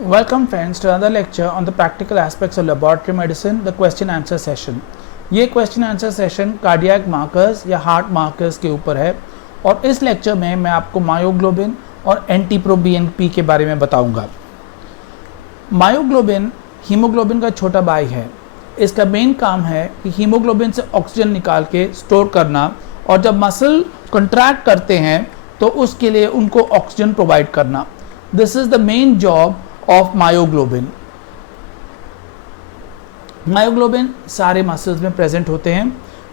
Welcome friends to another lecture on the practical aspects of laboratory medicine, the question answer session. ये question answer session cardiac markers या heart markers के ऊपर है और इस lecture में मैं आपको मायोग्लोबिन और एंटी-प्रो-बीएनपी के बारे में बताऊंगा। मायोग्लोबिन हीमोग्लोबिन का छोटा भाई है। इसका मेन काम है कि हीमोग्लोबिन से ऑक्सीजन निकाल के स्टोर करना और जब मसल कंट्रैक्ट करते हैं तो उसके लिए उनको ऑक्सीजन प्रोवाइड करना। This is the main job of myoglobin. Myoglobin सारे मसल्स में प्रेजेंट होते हैं।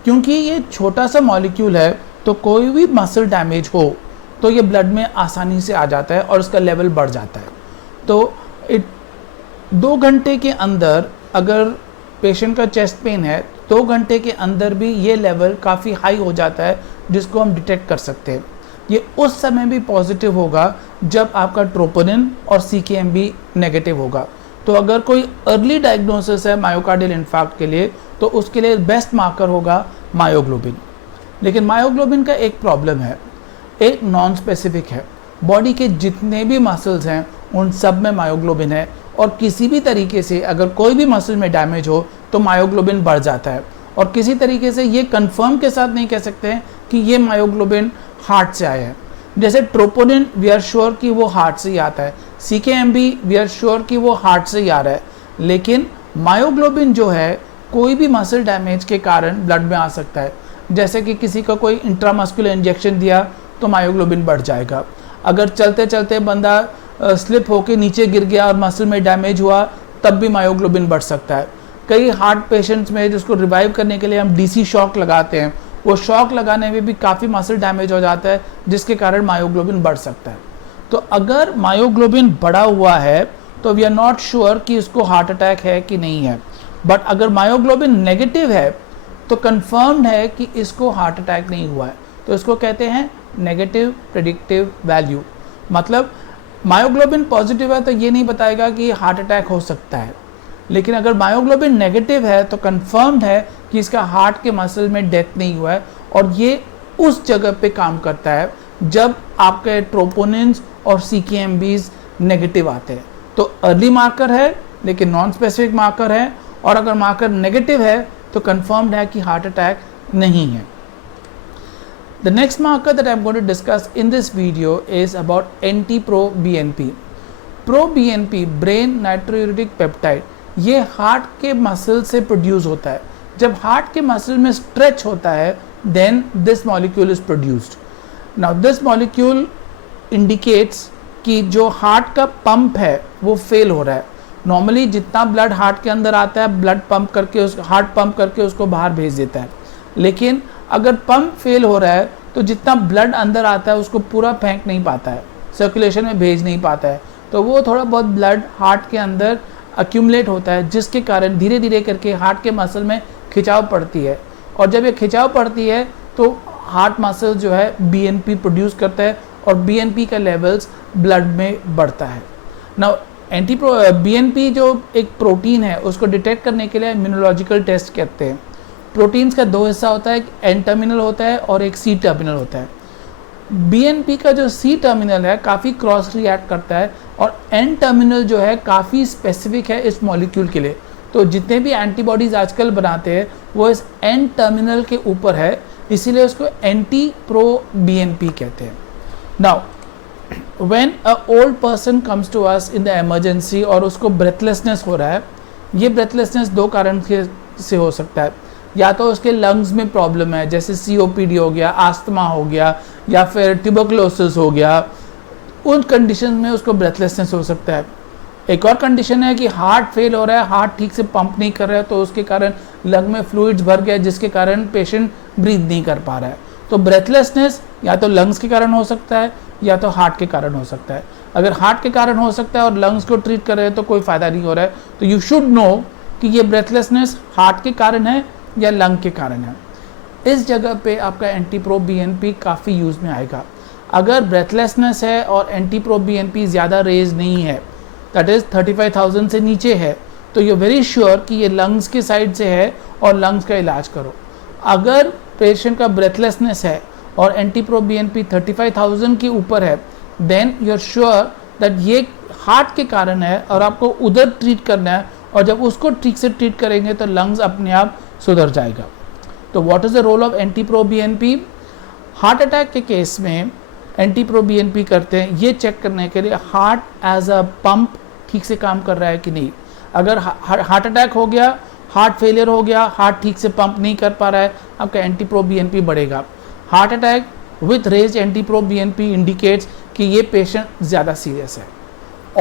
क्योंकि ये छोटा सा मॉलिक्यूल है तो कोई भी मसल डैमेज हो तो ये ब्लड में आसानी से आ जाता है और उसका लेवल बढ़ जाता है। तो 2 घंटे के अंदर अगर पेशेंट का चेस्ट पेन है 2 घंटे के अंदर भी ये लेवल काफ़ी हाई हो जाता है जिसको हम डिटेक्ट कर सकते हैं। ये उस समय भी पॉजिटिव होगा जब आपका ट्रोपोनिन और CKMB नेगेटिव होगा। तो अगर कोई अर्ली डायग्नोसिस है मायोकार्डियल इन्फार्क्ट के लिए तो उसके लिए बेस्ट मार्कर होगा मायोग्लोबिन। लेकिन मायोग्लोबिन का एक प्रॉब्लम है, एक नॉन स्पेसिफिक है। बॉडी के जितने भी मसल्स हैं उन सब में मायोग्लोबिन है और किसी भी तरीके से अगर कोई भी मसल में डैमेज हो तो मायोग्लोबिन बढ़ जाता है। और किसी तरीके से ये कंफर्म के साथ नहीं कह सकते हैं कि ये मायोग्लोबिन हार्ट से आया है। जैसे ट्रोपोनिन वी आर श्योर कि वो हार्ट से ही आता है, CKMB वी आर श्योर कि वो हार्ट से ही आ रहा है। लेकिन मायोग्लोबिन जो है कोई भी मसल डैमेज के कारण ब्लड में आ सकता है। जैसे कि किसी का कोई इंट्रामस्कुलर इंजेक्शन दिया तो मायोग्लोबिन बढ़ जाएगा। अगर चलते चलते बंदा स्लिप होके नीचे गिर गया और मसल में डैमेज हुआ तब भी मायोग्लोबिन बढ़ सकता है। कई हार्ट पेशेंट्स में जिसको रिवाइव करने के लिए हम DC शॉक लगाते हैं, वो शॉक लगाने में भी काफ़ी मसल डैमेज हो जाता है जिसके कारण मायोग्लोबिन बढ़ सकता है। तो अगर मायोग्लोबिन बढ़ा हुआ है तो वी आर नॉट श्योर कि इसको हार्ट अटैक है कि नहीं है। बट अगर मायोग्लोबिन नेगेटिव है तो कंफर्म्ड है कि इसको हार्ट अटैक नहीं हुआ है। तो इसको कहते हैं नेगेटिव प्रेडिक्टिव वैल्यू। मतलब मायोग्लोबिन पॉजिटिव है तो ये नहीं बताएगा कि हार्ट अटैक हो सकता है। लेकिन अगर मायोग्लोबिन नेगेटिव है तो कंफर्म्ड है कि इसका हार्ट के मसल में डेथ नहीं हुआ है। और ये उस जगह पे काम करता है जब आपके ट्रोपोनिन्स और CKMBs नेगेटिव आते हैं। तो अर्ली मार्कर है लेकिन नॉन स्पेसिफिक मार्कर है। और अगर मार्कर नेगेटिव है तो कंफर्म्ड है कि हार्ट अटैक नहीं है। The next marker that I'm going to discuss in this video is about NT-proBNP. ProBNP brain नाइट्रोयूरेटिक peptide, ये हार्ट के मसल से प्रोड्यूस होता है। जब हार्ट के मसल में स्ट्रेच होता है then this molecule is produced. Now this molecule indicates कि जो हार्ट का पंप है वो फेल हो रहा है। नॉर्मली जितना ब्लड हार्ट के अंदर आता है ब्लड पंप करके हार्ट पंप करके उसको बाहर भेज देता है। लेकिन अगर पंप फेल हो रहा है तो जितना ब्लड अंदर आता है उसको पूरा फेंक नहीं पाता है, सर्कुलेशन में भेज नहीं पाता है। तो वो थोड़ा बहुत ब्लड हार्ट के अंदर अक्यूमुलेट होता है जिसके कारण धीरे धीरे करके हार्ट के मसल में खिंचाव पड़ती है। और जब ये खिंचाव पड़ती है तो हार्ट मसल जो है BNP प्रोड्यूस करता है और BNP का लेवल्स ब्लड में बढ़ता है। नाउ BNP जो एक प्रोटीन है उसको डिटेक्ट करने के लिए इम्यूनोलॉजिकल टेस्ट कहते हैं। प्रोटीन्स का 2 हिस्सा होता है, एक N टर्मिनल होता है और एक C टर्मिनल होता है। BNP का जो C टर्मिनल है काफ़ी क्रॉस रिएक्ट करता है और N टर्मिनल जो है काफ़ी स्पेसिफिक है इस मॉलिक्यूल के लिए। तो जितने भी एंटीबॉडीज़ आजकल बनाते हैं वो इस N टर्मिनल के ऊपर है, इसीलिए उसको NT-proBNP कहते हैं। Now when a old person comes to us in the emergency और उसको ब्रेथलेसनेस हो रहा है, ये ब्रेथलेसनेस 2 कारण से हो सकता है। या तो उसके लंग्स में प्रॉब्लम है जैसे COPD हो गया, आस्थमा हो गया या फिर ट्यूबरकुलोसिस हो गया, उन कंडीशन में उसको ब्रेथलेसनेस हो सकता है। एक और कंडीशन है कि हार्ट फेल हो रहा है, हार्ट ठीक से पंप नहीं कर रहा है तो उसके कारण लंग में फ्लूइड्स भर गया जिसके कारण पेशेंट ब्रीथ नहीं कर पा रहा है। तो ब्रेथलेसनेस या तो लंग्स के कारण हो सकता है या तो हार्ट के कारण हो सकता है। अगर हार्ट के कारण हो सकता है और लंग्स को ट्रीट कर रहे हैं तो कोई फ़ायदा नहीं हो रहा है। तो यू शुड नो कि ये ब्रेथलेसनेस हार्ट के कारण है या लंग के कारण है। इस जगह पे आपका NT-proBNP काफ़ी यूज़ में आएगा। अगर ब्रेथलेसनेस है और NT-proBNP ज़्यादा रेज नहीं है, दैट इज़ 35,000 से नीचे है, तो यू वेरी श्योर कि ये लंग्स के साइड से है और लंग्स का इलाज करो। अगर पेशेंट का ब्रेथलेसनेस है और NT-proBNP 35,000 के ऊपर है then you are sure that ये हार्ट के कारण है और आपको उधर ट्रीट करना है, और जब उसको ठीक से ट्रीट करेंगे तो लंग्स अपने आप सुधर जाएगा। तो what is the role of NT pro BNP? Heart attack के केस में एंटी प्रो बीएनपी करते हैं ये चेक करने के लिए हार्ट एज अ पंप ठीक से काम कर रहा है कि नहीं। अगर हार्ट अटैक हो गया, हार्ट फेलियर हो गया, हार्ट ठीक से पंप नहीं कर पा रहा है, आपका एंटी प्रो बीएनपी बढ़ेगा। Heart attack with raise NT pro BNP indicates कि ये पेशेंट ज़्यादा सीरियस है।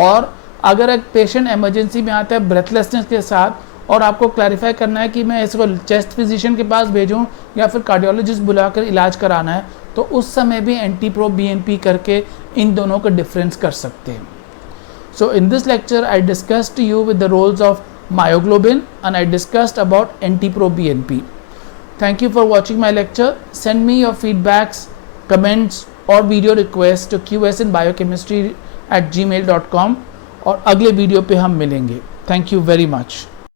और अगर एक पेशेंट इमरजेंसी में आता है ब्रेथलेसनेस के साथ और आपको क्लैरिफाई करना है कि मैं इसको चेस्ट फिजिशियन के पास भेजूं या फिर कार्डियोलॉजिस्ट बुलाकर इलाज कराना है, तो उस समय भी एंटी प्रो बीएनपी करके इन दोनों का डिफरेंस कर सकते हैं। So in this lecture I discussed to you with the roles of myoglobin and I discussed about NT-proBNP. Thank you for watching my lecture. Send me your feedbacks, comments or video requests to qsinbiochemistry@gmail.com और अगले video पे हम मिलेंगे। Thank you very much.